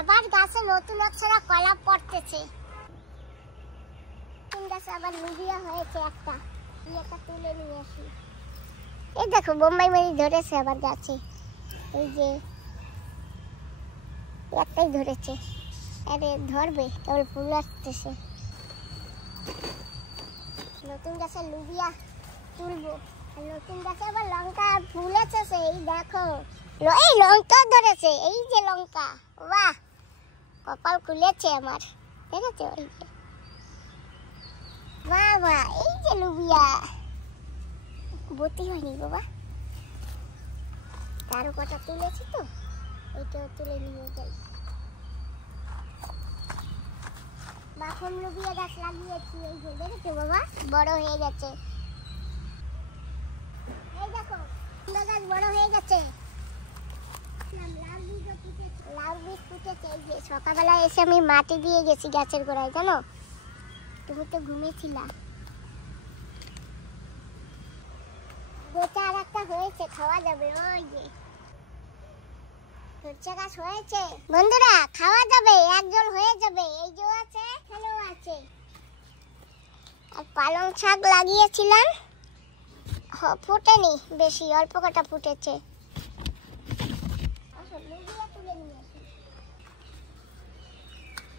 আবার গাছে নতুন অক্ষরা কলা পড়তেছে। কোন গাছে আবার লুবিয়া হয়েছে একটা, এটা তুলে নিয়ে আসি। এই দেখো বোম্বাই মরিচ ধরেছে আবার গাছে, এই যে একটাই ধরেছে। আরে ধরবে, কেবল ফুল আসতেছে। নতুন গাছের লুবিয়া তুলবো। নতুন গাছে আবার লঙ্কা ফুল এসেছে, এই দেখো। এই লঙ্কা ধরেছে, এই যে লঙ্কা। বাহ, কপাল খুলেছে আমার, দেখেছো? এই যে বাহ বাহ, এই যে লুবিয়া। বতি হয়নি বাবা, তারও কটা তুলেছি তো, ওইটাও তুলে নিয়ে যাই। বাখন লুবিয়া গাছ লাগিয়েছি, এই যে দেখেছো বাবা, বড় হয়ে গেছে। এই দেখো কুমড়া গাছ বড় হয়ে গেছে, লাউ বীজ ফুটেছে। এই যে সকালবেলা এসে আমি মাটি দিয়ে গেছি গাছের গোড়ায়, জানো? তুমি তো ঘুমিয়েছিলা। গোটা আর একটা হয়েছে, খাওয়া যাবে। ওই যে সরষে গাছ হয়েছে বন্ধুরা, খাওয়া যাবে, একজন হয়ে যাবে। এই যে আছে, এখানেও আছে। আর পালং শাক লাগিয়েছিলাম, ফুটেনি বেশি, অল্প কটা ফুটেছে। তুলে নিয়ে আসি,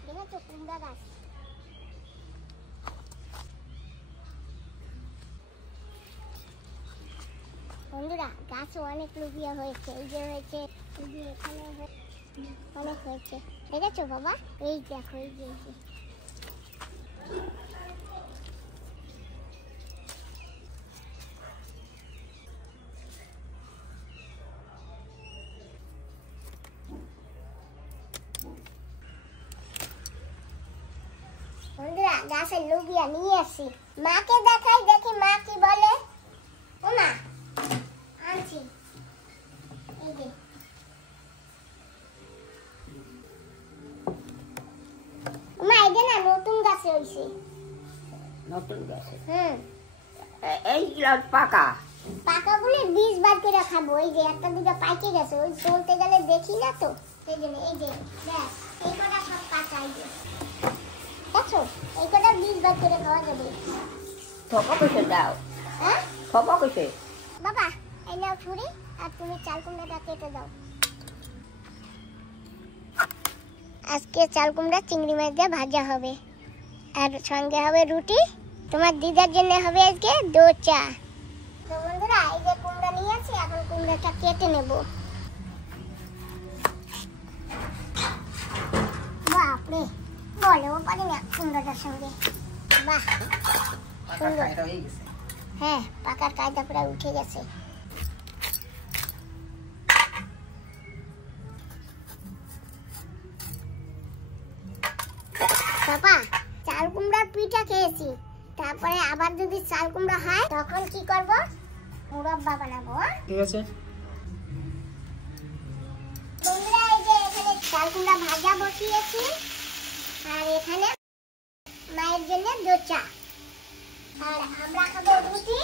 দেখেছো কুমড়া গাছ। বন্ধুরা গাছে অনেক লুবিয়া হয়েছে, এই যে হয়েছে, এই যে এখানে অনেক হয়েছে, দেখেছো বাবা? এই দেখো, এই যে বন্ধুরা গাছের লুবিয়া নিয়ে আসি, মাকে দেখাই, দেখি মা কি বলে। ও মা, আনছি, এই যে মা, এই যে না নতুন গাছে হইছে। নতুন গাছে? এইগুলো পাকা, পাকাগুলো বীজ বার করে খাবো। এই যে একটা দুটো পাইকে গেছে, ওই চলতে গেলে দেখি না তো, এই জন্য। এই যে দেখ, এই কটা সব কাঁচা, এই যে দেখছো, এই কটা বীজ বার করে খাওয়া যাবে। থপা কইছে দাও। হ্যাঁ থপা কইছে বাবা, এই নাও ছুরি, আর তুমি চাল কুমড়াটা কেটে দাও। আজকে চাল কুমড়া চিংড়ি মাছ দিয়ে ভাজা হবে, আর সঙ্গে হবে রুটি। তোমার দিদার জন্য হবে আজকে দোচা। তো বন্ধুরা এই যে কুমড়া নিয়ে আসি, এখন কুমড়াটা কেটে নেব। বাপরে, বলেও পারি না কুমড়াটার সঙ্গে। বাহ, সুন্দর। হ্যাঁ, পাকার কায়দা প্রায় উঠে গেছে। পাপা, চাল কুমড়ার পিঠা খেয়েছি, তারপরে আবার যদি চাল কুমড়া হয় তখন কি করব? মুরব্বা বানাবো। ঠিক আছে বন্ধুরা, এই যে এখানে চাল কুমড়া ভাজা বসিয়েছি, আর এখানে মায়ের জন্য দোচা, আর আমরা খাবো রুটি।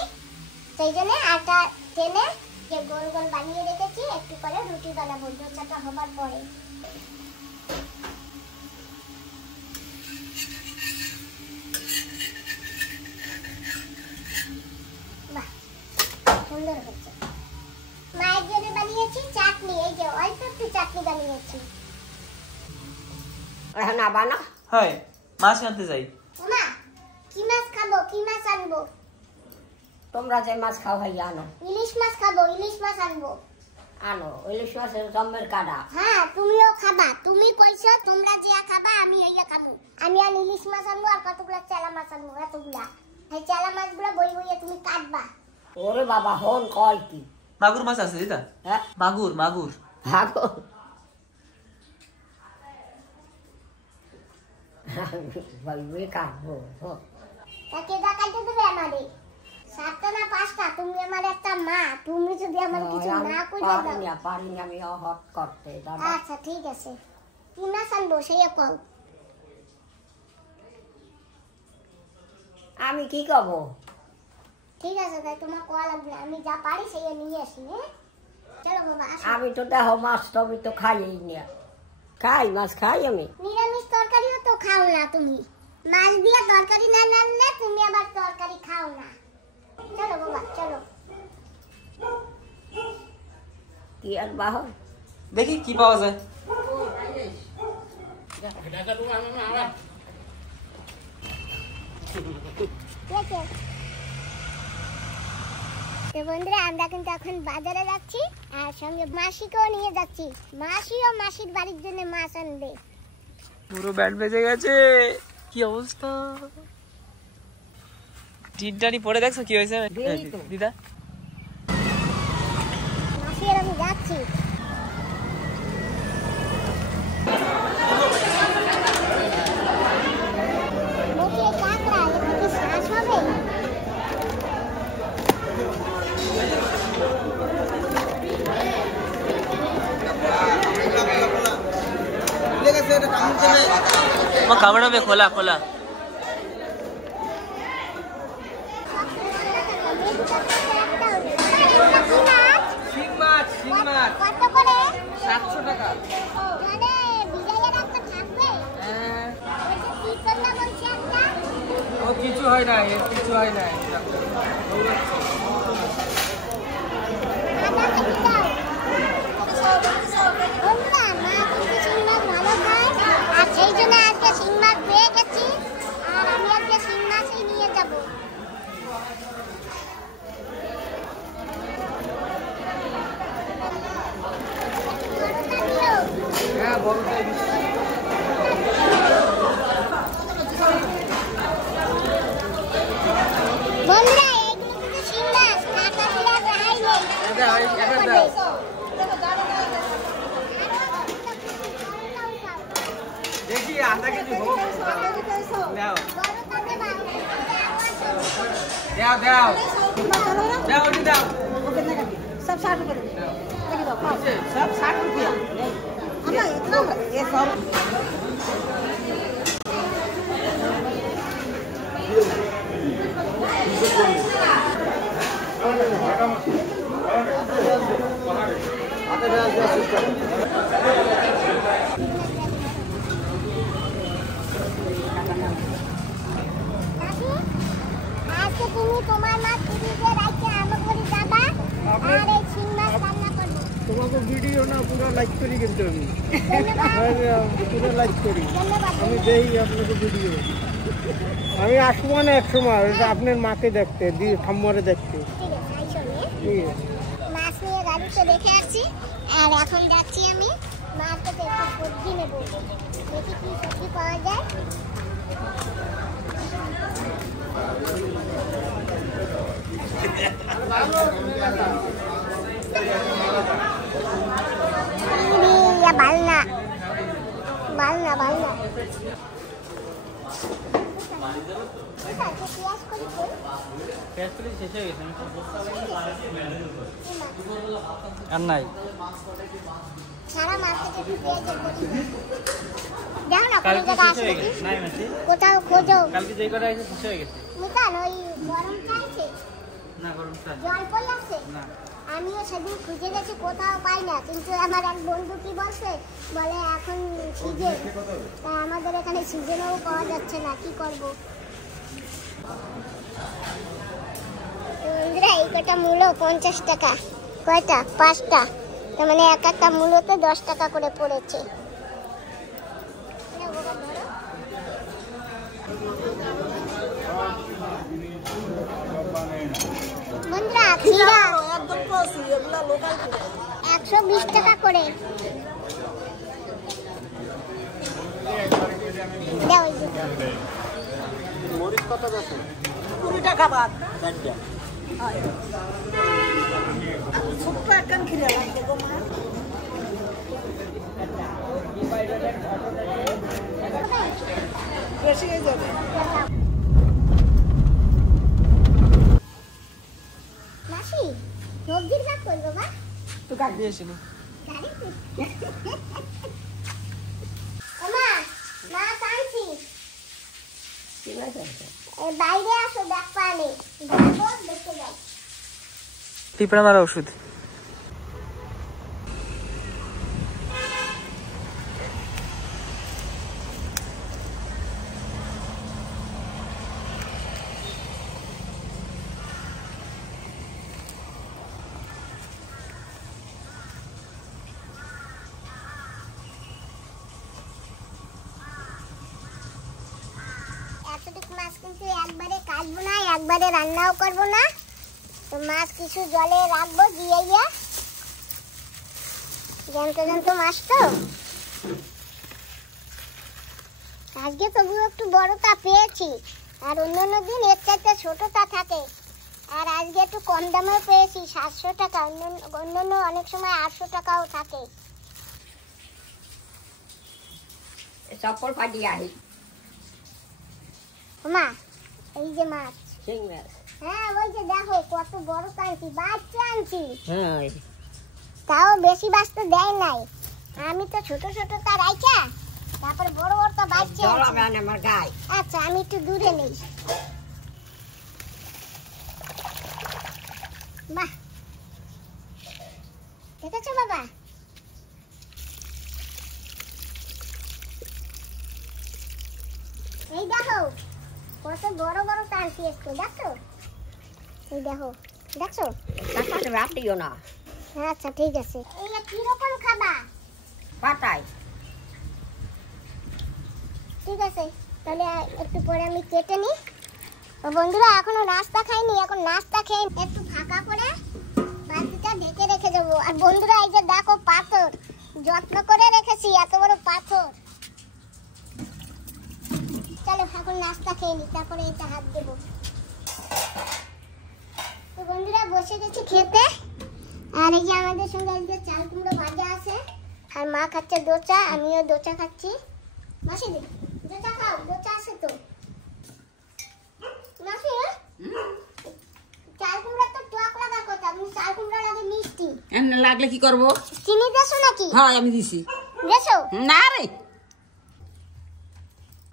সেই জন্য আটা টেনে যে গোল গোল বানিয়ে রেখেছি, একটু করে রুটি বানাবো দোচাটা হবার পরে। সুন্দর হচ্ছে। মায়ের জন্য বানিয়েছি চাটনি, এই যে অল্প একটু চাটনি বানিয়েছি। এখন আবার না হয় মাছ আনতে যাই। মা, কি মাছ খাবো? কি মাছ আনবো? তোমরা যে মাছ খাও ভাই আনো। ইলিশ মাছ খাবো, ইলিশ মাছ আনবো। আনো ইলিশ মাছের জম্মের কাটা। হ্যাঁ, তুমিও খাবা, তুমি কইছো তোমরা যে খাবা, আমি এইয়া খাবো। আমি আর ইলিশ মাছ আনবো, আর কতগুলা চেলা মাছ আনবো, এতগুলা। এই চেলা মাছগুলো বই বইয়ে তুমি কাটবা। ওরে বাবা, হন কয় কি? মাগুর মাছ আছে দিদা? হ্যাঁ, মাগুর মাগুর। মাগুর ভাই কাটবো। তাকে দেখাইতে দেবে আমারে? 7টা না 5টা? তুমি আমার একটা মা, তুমি যদি আমার কিছু না কইরা দাও। পারি আমি হট করতে দাদা। আচ্ছা ঠিক আছে, কি মাছ আনবো সেইয়া কও। আমি কি করব? ঠিক আছে, তাই তোমার কোয়া লাগবে, আমি যা পারি সেইয়া নিয়ে আসি। হ্যাঁ চলো বাবা, আসো। আমি তো দেখো মাছ তো আমি তো খাইই না। খাই মাছ খাই আমি। নিরামিষ তরকারিও তো খাও না তুমি, মাছ দিয়ে তরকারি না রান্না তুমি আবার তরকারি খাও না। চলো বাবা চলো। কি আর বাহর দেখি কি পাওয়া যায়। তো বন্ধুরা আমরা কিন্তু এখন বাজারে যাচ্ছি আর সঙ্গে মাসিকেও নিয়ে যাচ্ছি। মাসিও মাসির বাড়ির জন্য মাছ আনবে। পুরো ব্যাট বেজে গেছে, কি অবস্থা। টিনটানি পরে দেখছো কি হয়েছে দিদা? মাসি আর আমি যাচ্ছি। দেখি এই কাঁকড়া এটা কি শ্বাস হবে? कामड़ा में खोला खोला কত করে? 700 টাকা। মানে বিজয়ের একটা থাকবে? হ্যাঁ, ওটা পিছন না বলছি একটা? ও কিছু হয় না, এর কিছু হয় না। আদা কেটে দাও। বন্ধুরা, মা কিন্তু শিং মাছ ভালো খায় আর সেই জন্য আজকে শিং মাছ পেয়ে গেছি আর আমি আজকে শিং মাছই নিয়ে যাব। হ্যাঁ, বড়টাই দিচ্ছি। বন্ধুরা এইগুলো কিন্তু শিং মাছ, কাঁটা দিলে আর রেহাই নেই। এটা দাও। দেখি আধা কেজি হোক। দাও দাও দাও দাও, ওটি দাও। सब 60 रुपए सब 60 रुपया ये सब আজকে তুমি তোমার মাছ ফ্রিজে রাখতে আমার করে যাবা আর এই শিং মাছ রান্না করবে। তোমাকে ভিডিও না পুরো লাইক করি কিন্তু আমি ধন্যবাদ পুরো লাইক করি। ধন্যবাদ। আমি দেখি আপনাকে ভিডিও। আমি আসবো না এক সময় আপনার মাকে দেখতে, দিয়ে ঠাম্মারে দেখতে। ঠিক আছে আইসো নে। ঠিক আছে। মাছ নিয়ে গাড়িতে রেখে আসছি আর এখন যাচ্ছি আমি মার্কেটে একটু সবজি নেব। দেখি কি সবজি পাওয়া যায়। বালনা বালনা বালনা পেঁয়াজ করি কই? শেষ হয়ে গেছে আর নাই। সারা মার্কেটে একটু পেঁয়াজের করি। দেখো না কোনো জায়গায় আসে নাকি? কোথাও খোঁজো। কালকে যে কটা আছে শেষ হয়ে গেছে। মিতান ওই গরম চাইছে, না গরম চা জল পড়ে আছে। না। আমিও সেদিন খুঁজে গেছি কোথাও পাই না, কিন্তু আমার এক বন্ধু কি বলছে বলে এখন সিজন, তা আমাদের এখানে সিজনেও পাওয়া যাচ্ছে না, কি করব? বন্ধুরা এই কটা মূলো 50 টাকা, কয়টা 5টা, তার মানে এক একটা মূলোতে 10 টাকা করে পড়েছে। বন্ধুরা খিরা 120 টাকা করে। দাও এই দুটো। মরিচ কত আছে? 20 টাকা বাদ ছোট্ট একখান খিরা লাগবে গো মা। বেশি হয়ে যাবে। মাসি সবজির কাজ করবো বা তো কাট দিয়েছিলি ওমা মাছ আনছি। ঠিক আছে বাইরে আসো, দেখ পানি যাবো দেখে যাই। পিঁপড়া মারা ওষুধ। কিন্তু একবারে কাটবো না, একবারে রান্নাও করবো না। তো মাছ কিছু জলে রাখবো দিয়ে জ্যান্ত জ্যান্ত মাছ তো। আজকে তবুও একটু বড়টা পেয়েছি, আর অন্যান্য দিন এর চাইতে ছোটটা থাকে। আর আজকে একটু কম দামেও পেয়েছি, 700 টাকা। অন্যান্য অনেক সময় 800 টাকাও থাকে। চপ্পল ফাটিয়ে আহি মা এই যে মাছ। ঠিক না? হ্যাঁ ওই যে দেখো কত বড় আনছি, বাচ্চা আনছি। হ্যাঁ তাও বেশি বাঁচতে দেয় নাই। আমি তো ছোট ছোট তা রাইখা তারপরে বড় বড় তা বাচ্চা আছে। আমার গায়ে। আচ্ছা আমি একটু দূরে নেই। বাহ দেখেছো বাবা? এই দেখো কত বড় বড় টানছি একটু, দেখছো? এই দেখো, দেখছো? টাকাটা রাত দিও না। আচ্ছা ঠিক আছে। এইটা কিরকম খাবা? পাতায়। ঠিক আছে তাহলে একটু পরে আমি কেটে নিই। বন্ধুরা এখনো নাস্তা খাইনি, এখন নাস্তা খেয়ে একটু ফাঁকা করে বালতিটা ঢেকে রেখে দেবো। আর বন্ধুরা এই যে দেখো পাথর, যত্ন করে রেখেছি এত বড় পাথর। চলো এখন নাস্তা খেয়ে নিই, তারপরে এটা হাত দেবো। তো বন্ধুরা বসে গেছি খেতে। আর এই যে আমাদের সঙ্গে আজকে চাল কুমড়ো ভাজা আছে, আর মা খাচ্ছে দোচা, আমিও দোচা খাচ্ছি। মাসি দোচা খাও, দোচা আছে তো। মাসি চাল কুমড়া তো টক লাগা কথা, তুমি চাল কুমড়া লাগে মিষ্টি। এমন লাগলে কি করব? চিনি দেছো নাকি? হ্যাঁ আমি দিছি। দেছো? না রে,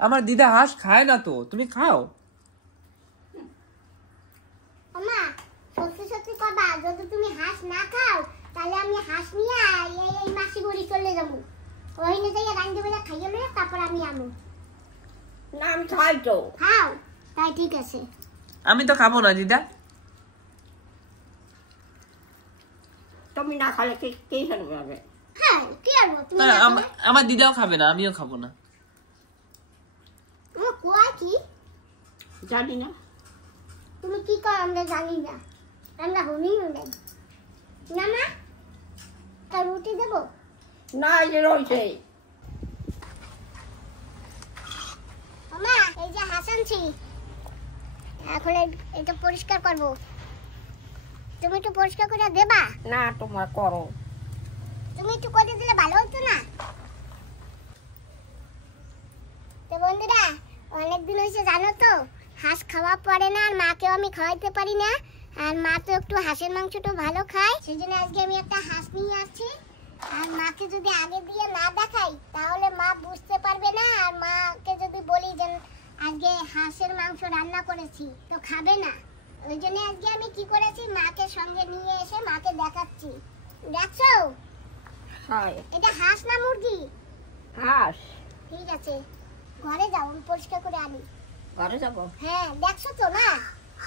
আমার দিদা হাঁস খায় না তো, তুমি খাও। মা সত্যি সত্যি কবা, যদি তুমি হাঁস না খাও তাহলে আমি হাঁস নিয়ে এই মাসি বাড়ি চলে যাবো। ওইখানে যাই রান্না বেলা খাইয়ে লয়ে তারপর আমি আমু। না আমি খাই তো। খাও তাই ঠিক আছে। আমি তো খাবো না দিদা। তুমি না খালে কে খাবে? হ্যাঁ কি আরবো তুমি না, না খাবে? আমার দিদাও খাবে না, আমিও খাবো না। ও কোয়া কি? জানি না। তুমি কি কর আমরা জানি না, আমরা হনিও নাই। না মা তা রুটি দেবো? না এই যে রয়েছে। মা এই যে হাসানছি, এখন এটা পরিষ্কার করব। তুমি একটু পরিষ্কার করে দেবা? না তোমার করো। তুমি একটু করে দিলে ভালো হতো না? তো বন্ধুরা অনেকদিন হয়েছে জানো তো, হাঁস খাওয়া পড়ে না, আর মাকেও আমি খাওয়াইতে পারি না। আর মা তো একটু হাঁসের মাংসটা ভালো খায়, সেই জন্য আজকে আমি একটা হাঁস নিয়ে আসছি। আর মাকে যদি আগে দিয়ে না দেখাই তাহলে মা বুঝতে পারবে না, আর মাকে যদি বলি যে আজকে হাঁসের মাংস রান্না করেছি তো খাবে না। ওই জন্য আজকে আমি কি করেছি, মাকে সঙ্গে নিয়ে এসে মাকে দেখাচ্ছি। দেখছো হ্যাঁ এটা হাঁস না মুরগি? হাঁস। ঠিক আছে ঘরে যাও, আমি পরিষ্কার করে আনি। ঘরে যাবো? হ্যাঁ দেখছো তো না,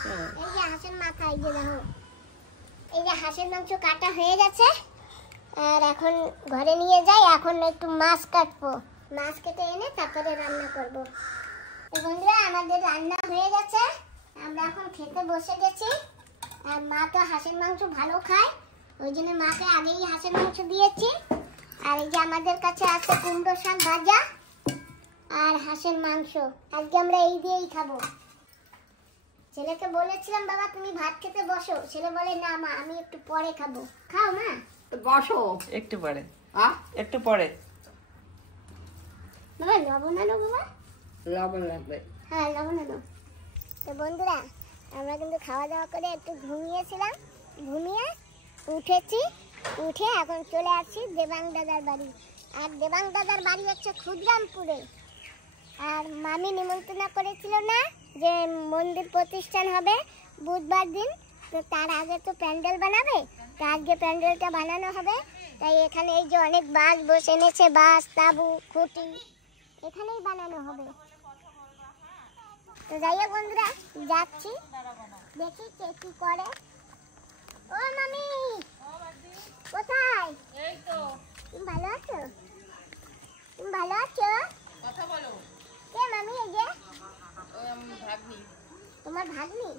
হ্যাঁ। এই যে হাঁসের মাথা, এই যে দেখো, এই যে হাঁসের মাংস কাটা হয়ে গেছে। আর এখন ঘরে নিয়ে যাই, এখন একটু মাছ কাটবো, মাছ কেটে এনে তারপরে রান্না করব। তো বন্ধুরা আমাদের রান্না হয়ে গেছে, আমরা এখন খেতে বসে গেছি। আর মা তো হাঁসের মাংস ভালো খায়, ওই জন্য মাকে আগেই হাঁসের মাংস দিয়েছি। আর এই যে আমাদের কাছে আছে কুমড়ো শাক ভাজা আর হাঁসের মাংস, আজকে আমরা এই দিয়েই খাবো। ছেলেকে বলেছিলাম বাবা তুমি ভাত খেতে বসো, ছেলে বলে না মা আমি একটু পরে খাবো। খাও মা। বসো একটু পরে, হ্যাঁ একটু পরে। বাবা লবণ আনো বাবা। লবণ লাগবে। হ্যাঁ লবণ আনো। তো বন্ধুরা আমরা কিন্তু খাওয়া দাওয়া করে একটু ঘুমিয়েছিলাম, ঘুমিয়ে উঠেছি, উঠে এখন চলে আসছি দেবাং দাদার বাড়ি। আর দেবাং দাদার বাড়ি হচ্ছে ক্ষুদ্রামপুরে। আর মামি নিমন্ত্রণ করেছিল না যে মন্দির প্রতিষ্ঠান হবে বুধবার দিন, তো তার আগে তো প্যান্ডেল বানাবে, তো আজকে প্যান্ডেলটা বানানো হবে। তাই এখানে এই যে অনেক বাঁশ বসে এনেছে, বাঁশ তাবু খুঁটি এখানেই বানানো হবে। তো যাই হোক বন্ধুরা যাচ্ছি, দেখি কে কি করে। ও মামি কোথায়? এই তো তুমি ভালো আছো? তুমি ভালো আছো? কথা বলো। কে মামি? এই যে ভাগ্নি। লাগনি?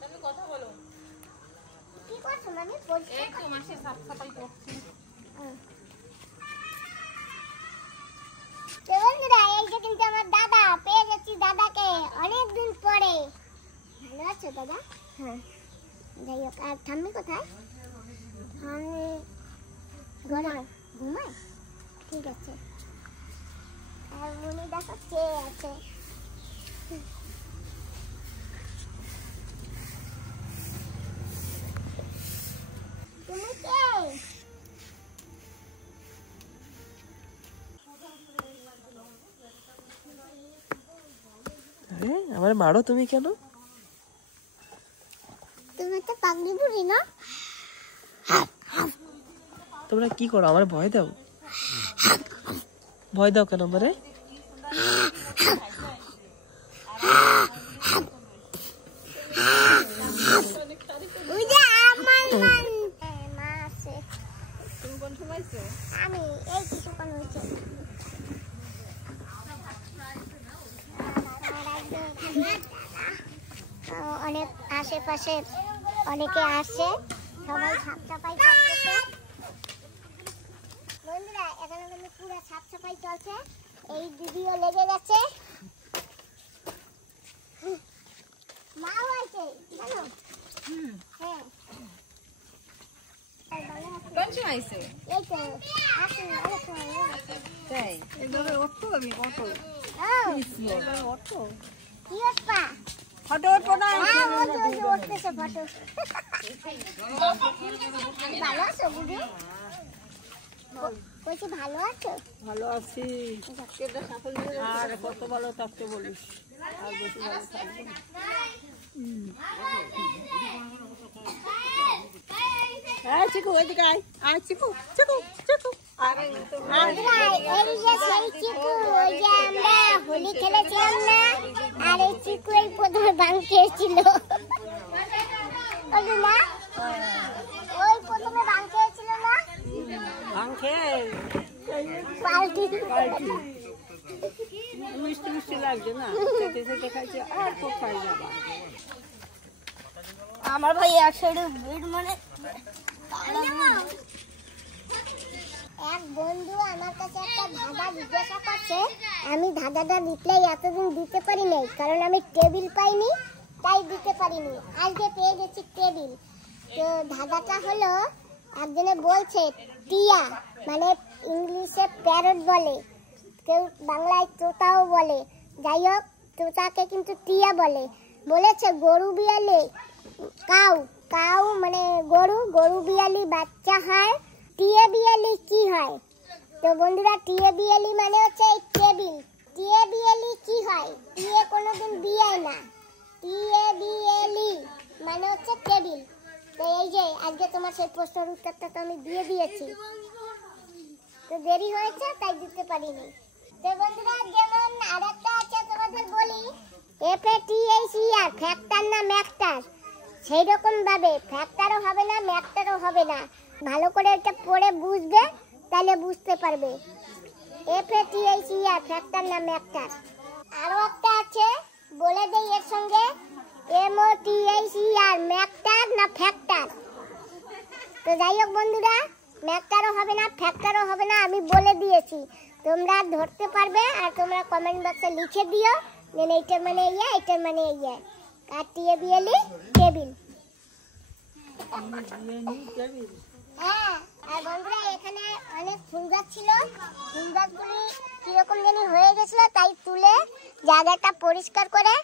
তুমি কথা বলো। কি করছো মামি? এই তো মাসে সাফ সাফাই করছি। তো বন্ধুরা এই যে কিন্তু আমার দাদা, পেয়ে গেছি দাদাকে অনেকদিন পরে। ভালো আছো দাদা? হ্যাঁ। যাই হোক, আর ঠাম্মি কোথায়? ঠাম্মি ঘুমায়। ঠিক আছে। আর উনি দেখো চেয়ে আছে। তুমি কে? আরে আমার মারো তুমি কেন? তুমি তো পাগলি বুড়ি না? তোমরা কি করো? আমার ভয় দাও? ভয় দাও কেন আমারে? ওই যে আমার মা আছে। তুমি কোন সময় আইছো? আমি এই কিছুক্ষণ হয়েছে। অনেক আশেপাশে অনেকে আসে, সবাই সাফ সাফাই করতেছে। বন্ধুরা এখানে কিন্তু পুরো সাফ সাফাই চলছে, এই দিদিও লেগে গেছে। মাও আছে জানো? হ্যাঁ। কোন সময় আইছো? এই তো আসুন, অনেক সময় হয়ে গেছে। তাই এভাবে অটো আমি অটো অটো কি হচ্ছে? ফটো উঠবো না। হ্যাঁ, ওই যে উঠতেছে ফটো। ভালো আছো বুড়ি? বলছি ভালো আছো? ভালো আছি। আর কত ভালো থাকতে বলিস, আর বেশি ভালো থাকবে। হ্যাঁ চিকু ওইদিকে আয়, আয় চিকু চিকু চিকু। আরে বন্ধুরা, এই যে সেই চিকু, ওই যে আমরা হোলি খেলেছিলাম না, আর এই চিকু এই প্রথমে ভাঙ খেয়েছিল। বললি না? ওই প্রথমে ভাঙ খেয়েছিল না? ভাঙ খেয়ে পাল্টি। মিষ্টি মিষ্টি লাগছে না, খেতে খেতে খাইছে আর খুব খাই যাবা। আমার ভাই এক সাইডে বেড মানে এক বন্ধু আমার কাছে একটা ধাঁধা জিজ্ঞাসা করছে, আমি ধাঁধাটা রিপ্লাই এতদিন দিতে পারি নাই, কারণ আমি টেবিল পাইনি, তাই দিতে পারিনি। আজকে পেয়ে গেছি টেবিল। তো ধাঁধাটা হলো, একজনে বলছে টিয়া, মানে ইংলিশে প্যারট বলে, কেউ বাংলায় তোতাও বলে, যাই হোক তোতাকে কিন্তু টিয়া বলে। বলেছে গরু বিড়ালে কাউ, কাউ মানে গরু, গরু বিড়ালি বাচ্চা হয়, টিয়ে বিড়ালি কি হয়? তো বন্ধুরা টিয়ে বিড়ালি মানে হচ্ছে এই টেবিল। টিয়ে বিড়ালি কি হয়? টিয়ে কোনোদিন বিয়ায় না, টিয়ে বিড়ালি মানে হচ্ছে টেবিল। তো এই যে আজকে তোমার সেই প্রশ্নের উত্তরটা তো আমি দিয়ে দিয়েছি, তো দেরি হয়েছে তাই দিতে পারিনি। তো বন্ধুরা যেমন আরেকটা আছে তোমাদের বলি, FATHER ফ্যাক্টর না ম্যাক্টার, সেই রকম ভাবে ফ্যাক্টরও হবে না ম্যাক্টারও হবে না। ভালো করে এটা পড়ে বুঝবে, তাহলে বুঝতে পারবে। FATHER ফ্যাক্টর না ম্যাক্টার। আরো একটা আছে বলে দেই এর সঙ্গে, MOTHER ম্যাক্টার না ফ্যাক্টর। তো যাই হোক বন্ধুরা, ম্যাক্টারও হবে না ফ্যাক্টরও হবে না, আমি বলে দিয়েছি, তোমরা ধরতে পারবে। আর তোমরা কমেন্ট বক্সে লিখে দিও যে এইটার মানে ইয়ে, এইটার মানে ইয়ে। আর টিয়ে বিয়েলি টেবিল। হ্যাঁ, আর বন্ধুরা এখানে অনেক ফুল গাছ ছিল, ফুল গাছগুলি কিরকম জানি হয়ে গেছিল, তাই তুলে জায়গাটা পরিষ্কার করে,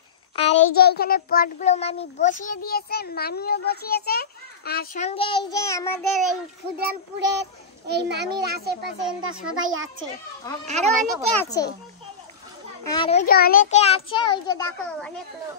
আর এই যে এখানে পটগুলো মামি বসিয়ে দিয়েছে, মামিও বসিয়েছে, আর সঙ্গে এই যে আমাদের এই ক্ষুদ্রামপুরের এই মামির আশেপাশে এরা সবাই আছে, আরো অনেকে আছে। আর ওই যে অনেকে আছে, ওই যে দেখো অনেক লোক।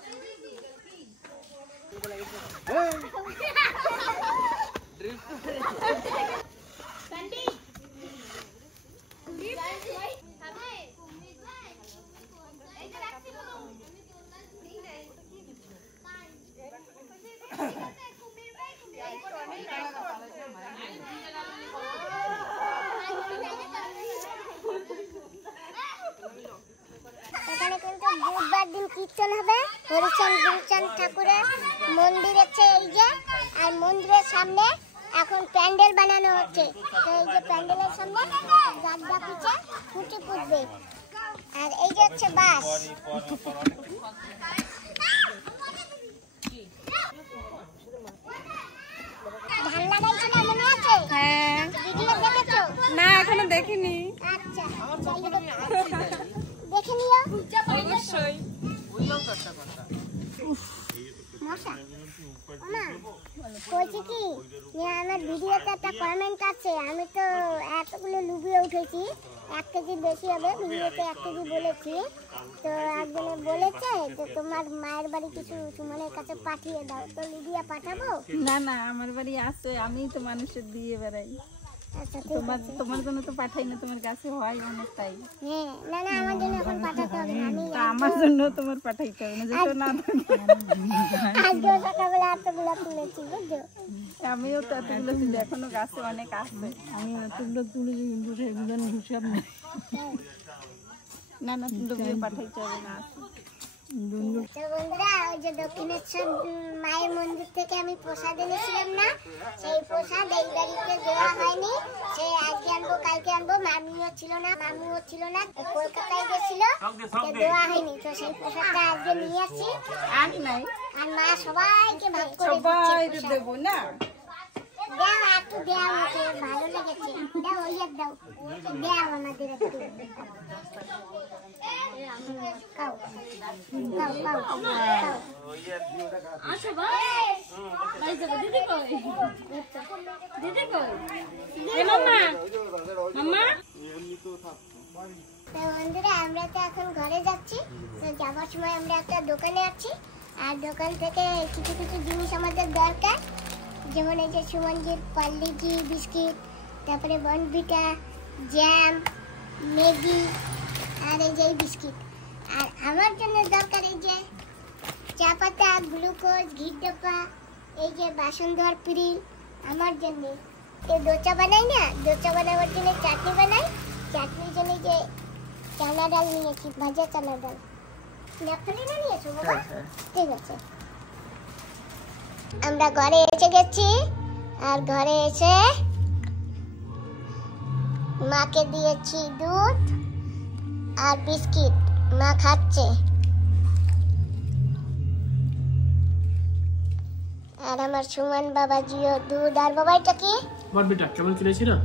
এখানে কিন্তু বুধবার দিন কীর্তন হবে। হরিচাঁদ গুরুচাঁদ ঠাকুরের মন্দির আছে এই যে, আর মন্দিরের সামনে এখন প্যান্ডেল বানানো হচ্ছে। তো এই যে প্যান্ডেলের সামনে গাড্ডা পিছে খুঁটি পুঁতবে। আর এই যে হচ্ছে বাস। ধান লাগাইছিল মনে আছে? হ্যাঁ। ভিডিও দেখেছো? না এখনো দেখিনি। আচ্ছা দেখে নিও অবশ্যই। মশা ওমা বলছি কি যে আমার ভিডিওতে একটা কমেন্ট আছে, আমি তো এতগুলো লুবিয়ে উঠেছি, 1 কেজি বেশি হবে, ভিডিওতে 1 কেজি বলেছি। তো একজনে বলেছে যে তোমার মায়ের বাড়ি কিছু সুমনের কাছে পাঠিয়ে দাও, তো লুবিয়া পাঠাবো? না না, আমার বাড়ি আছে, আমি তো মানুষের দিয়ে বেড়াই। আচ্ছা ঠিক আছে। তোমার জন্য তো পাঠাই না, তোমার কাছে হয় অনেক তাই। হ্যাঁ না না, আমার জন্য এখন পাঠাতে হবে না, আমি তা আমার জন্য তোমার পাঠাইতে হবে না, যেটা না আজকে সকালবেলা এতগুলো তুলেছি বুঝছো। আমিও তো এতগুলো তুলি, এখনো গাছে অনেক আছে। আমি এতগুলো তুলেছি কিন্তু সেগুলো হিসাব নেই। না না, তুমি পাঠাইতে হবে না। তো বন্ধুরা, ওই যে দক্ষিণেশ্বর মায়ের মন্দির থেকে আমি প্রসাদ এনেছিলাম না, সেই প্রসাদ এই বাড়িতে দেওয়া হয়নি। সেই আজকে আনবো, কালকে আনবো। মামিও ছিল না, কলকাতায় গেছিল, দেওয়া হয়নি। তো সেই প্রসাদটা আজকে নিয়ে আসছি। আর নাই, আর মা সবাইকে ভাগ করে সবাই দিচ্ছে প্রসাদ। দেবো না। দাও একটু, দাও, আমাকে ভালো লেগেছে। দাও ওই আর দাও, দাও আমাদের একটু। খাও খাও খাও খাও। আচ্ছা ভাই, ভাই যাবে দিদি কই? দিদি কই? এ মাম্মা, মাম্মা। তো বন্ধুরা, আমরা তো এখন ঘরে যাচ্ছি। তো যাওয়ার সময় আমরা একটা দোকানে আছি, আর দোকান থেকে কিছু কিছু জিনিস আমাদের দরকার, যেমন এই যে সুমনজির পার্লেজি বিস্কিট, তারপরে বনভিটা, জ্যাম, ম্যাগি, আর এই যে বিস্কিট। আর আমার জন্য দরকার এই যে চা পাতা, গ্লুকোজ, ঘির ডব্বা, এই যে বাসন ধোয়ার পিঁড়ি আমার জন্য। এই দোচা বানাই না, দোচা বানাবার জন্য চাটনি বানাই, চাটনির জন্য যে চানা ডাল নিয়েছি, ভাজা চানা ডাল। নেপালি না নিয়েছো বাবা? ঠিক আছে। আমরা ঘরে এসে গেছি, আর ঘরে এসে মাকে দিয়েছি দুধ আর বিস্কিট, মা খাচ্ছে। আর আমার সুমন বাবাজিও দুধ। আর বাবা এটা কি? বনভিটা কেমন খেয়েছি না?